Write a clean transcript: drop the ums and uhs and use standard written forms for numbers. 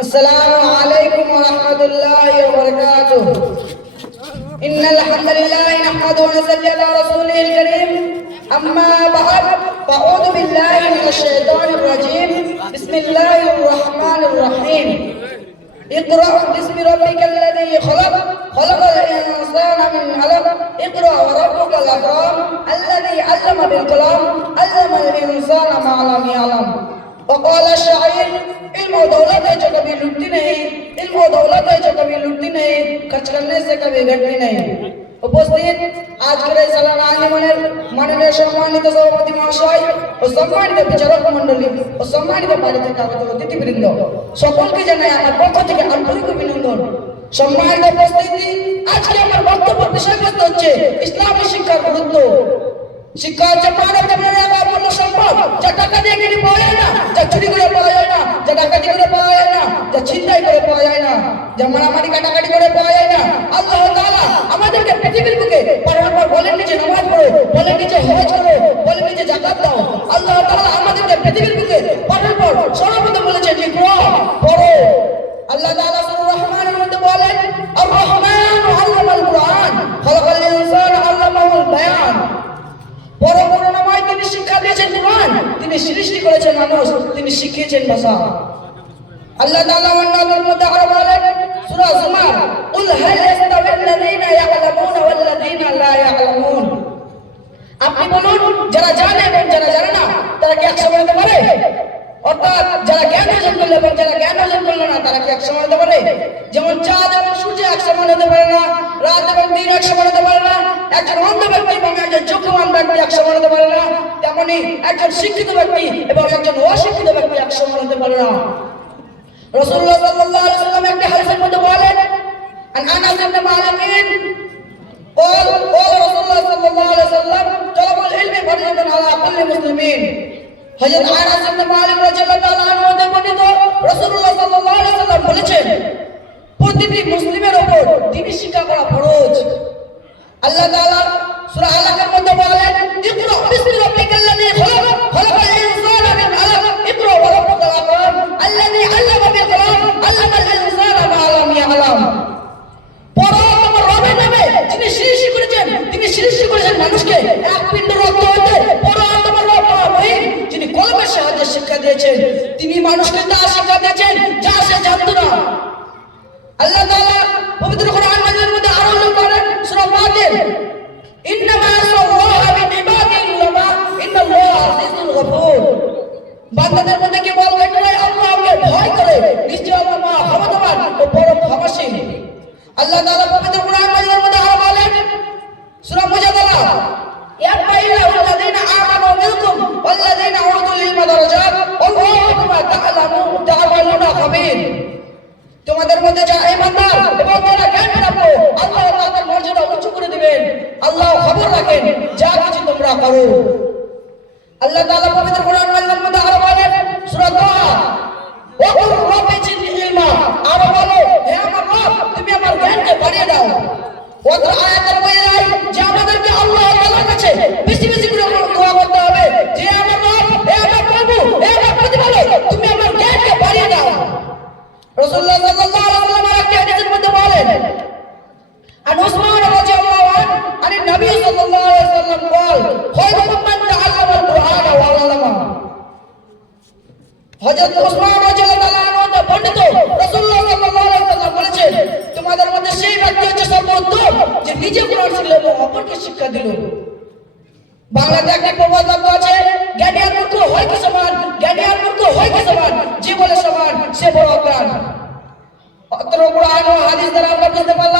السلام عليكم ورحمة الله وبركاته. إن الحمد لله نحمده ونصلي على رسوله الكريم. أما بعد فأعوذ بالله من الشيطان الرجيم. بسم الله الرحمن الرحيم. اقرأ باسم ربك الذي خلق خلق الإنسان من علق. اقرأ وربك الأكرم الذي علم بالقلم علم الإنسان ما لم يعلم. وقال الشاعر علم و दौलत है जो कभी लुटती नहीं, इल्म व दौलत है जो कभी लुटती नहीं, खर्च करने से कभी घटती नहीं। উপস্থিত আজকের এই সালানা আঞ্জুমানের মাননীয় সম্মানিত সভাপতি মহাশয় ও সম্মানিত বিচারক মণ্ডলী ও সম্মানিত বাড়ি থেকে আগত অতিথিবৃন্দ সকলকে জানাই আমার পক্ষ থেকে আন্তরিক অভিনন্দন। সম্মানিত উপস্থিতি, আজকে আমার বক্তব্যের বিষয়বস্তু হচ্ছে ইসলামী শিক্ষার গুরুত্ব। শিক্ষা হচ্ছে মানব জীবনের এক অমূল্য সম্পদ, যা টাকা দিয়ে কিনে পাওয়া যায় না, যা চুরি করে পাওয়া যায় না, যা ডাকাতি করে পাওয়া যায় না, যা ছিনতাই করে পাওয়া যায় না, যা মারামারি কাটাকাটি করে পাওয়া যায় না। আল্লাহ তাআলা আমাদেরকে পৃথিবীর বুকে পাঠানোর পর বলেন যে নামাজ পড়ো, বলেন যে হজ করো, বলেন যে যাকাত দাও। আল্লাহ তাআলা আমাদেরকে পৃথিবীর বুকে পাঠানোর পর সর্বপ্রথম বলেছেন যে পড়ো। আল্লাহ তাআলা সূরা রহমানের মধ্যে বলেন আর রহমান আল্লামাল কুরআন খালাকাল ইনসান আল্লামাহুল বায়ান। বড় বড় নামায় তিনি শিক্ষা দিয়েছেন কুরআন, তিনি সৃষ্টি করেছেন মানুষ, তিনি শিখিয়েছেন ভাষা। আল্লাহ তাআলা অন্যদের মধ্যে আরো বলেন সূরা জুমার কুল হাল ইয়াস্তাবিল্লাযীনা ইয়ালামুনা ওয়াল্লাযীনা লা ইয়ালামুন। আপনি বলুন যারা জানে এবং যারা জানে না তারা কি একসঙ্গে হতে পারে? অর্থাৎ যারা জ্ঞান অর্জন করলো এবং যারা জ্ঞান অর্জন করলো না তারা কি একসঙ্গে হতে পারে? যেমন চাঁদ এবং সূর্য একসঙ্গে হতে পারে না, রাত এবং দিন একসঙ্গে হতে পারে না, একজন অন্ধ ব্যক্তি এবং একজন চক্ষুমান ব্যক্তি একসঙ্গে হতে পারে না, তেমনি একজন শিক্ষিত ব্যক্তি এবং একজন অশিক্ষিত ব্যক্তি একসঙ্গে হতে পারে না। রাসূলুল্লাহ সাল্লাল্লাহু আলাইহি ওয়াসাল্লাম একটি হাদিসের মধ্যে বলেন আন আনাস ইবনে মালিক قال قال رسول الله صلى الله عليه وسلم طلب العلم فريضة على كل مسلمين। হযরত আনাস ইবনে মালিক রাদিয়াল্লাহু তাআলা আনহু হতে বর্ণিত রাসূলুল্লাহ সাল্লাল্লাহু আলাইহি ওয়াসাল্লাম বলেছেন প্রতিটি মুসলিমের উপর দ্বীনি শিক্ষা করা ফরজ। আল্লাহ তাআলা সূরা আলাকের মধ্যে বলেন ইকরা বিসমি রাব্বিকাল্লাযী খলাক খলাকাল ইনসানা মিন আলাক ইকরা ওয়া রাব্বুকাল আকরাম আল্লাযী আল্লামা বিল কলম আল্লামাল ইনসানা মা লাম ইয়ালাম। পড়ো তোমার রবের নামে, যিনি সৃষ্টি করেছেন, তিনি সৃষ্টি করেছেন মানুষকে এক পিণ্ড রক্ত হইতে। পড়ো তোমার রব মহিম, যিনি কলমের সাহায্যে শিক্ষা দিয়েছেন, তিনি মানুষকে তা শিক্ষা দিয়েছেন যা সে জানতো না। আল্লাহ তাআলা পবিত্র কোরআন মাজিদের মধ্যে আরো উল্লেখ করেন সূরা ফাতির ইন্নামা ইয়াসাল্লাহু মিন ইবাদিল উলামা ইন্নাল্লাহা আজিজুল গফুর। বান্দাদের মধ্যে কি বলবে তোরা আল্লাহকে ভয় করে, নিশ্চয় আল্লাহ মহা ক্ষমতাবান ও পরম ক্ষমাশীল। আল্লাহ তাআলা পবিত্র কোরআন মাজিদের মধ্যে আরো বলেন সূরা মুজাদালা ইয়ারফাইল্লাহুল্লাযীনা আমানু মিনকুম ওয়াল্লাযীনা উতুল ইলমা দারাজাত ওয়াল্লাহু বিমা তা'মালুনা খাবীর। তোমাদের মধ্যে যারা ঈমানদার এবং যারা জ্ঞান প্রাপ্ত আল্লাহ তাদের মর্যাদা উঁচু করে দিবেন। আল্লাহ খবর রাখেন যা কিছু তোমরা করো। আল্লাহ তাআলা পবিত্র কোরআন মাজিদের মধ্যে আরো বলেন সূরা তাহা ওয়া কুর রাব্বি জিদনি ইলমা। আরো বলো হে আমার রব তুমি আমার জ্ঞানকে বাড়িয়ে দাও। ওয়াদা আয়াতের বাইরে যে আমাদেরকে আল্লাহ তাআলার কাছে বেশি বেশি করে দোয়া করতে হবে যে আমার রব, হে আমার প্রভু, হে আমার প্রতিপালক তুমি আমার জ্ঞানকে বাড়িয়ে দাও। রাসূলুল্লাহ সাল্লাল্লাহু আলাইহি ওয়াসাল্লাম একটি হাদিসের মধ্যে বলেন আন উসমান রাদিয়াল্লাহু আনহু আন নবী সাল্লাল্লাহু আলাইহি ওয়াসাল্লাম বল খায়রুকুম মান তাআল্লামাল কুরআন ওয়া আল্লামা। হযরত উসমান রাদিয়াল্লাহু আনহু পণ্ডিত রাসূলুল্লাহ সাল্লাল্লাহু আলাইহি ওয়াসাল্লাম বলেছেন তোমাদের মধ্যে সেই ব্যক্তি হচ্ছে সর্বোত্তম যে নিজে কোরআন শিখল এবং অপরকে শিক্ষা দিল। বাংলাতে একটা প্রবাদ বাক্য আছে জ্ঞানী আর মূর্খ হয় কি সমান, জ্ঞানী আর মূর্খ হয় কি সমান, যে বলে সমান সে বড় অজ্ঞান। অতএব কোরআন ও হাদিস দ্বারা আমরা বুঝতে পারলাম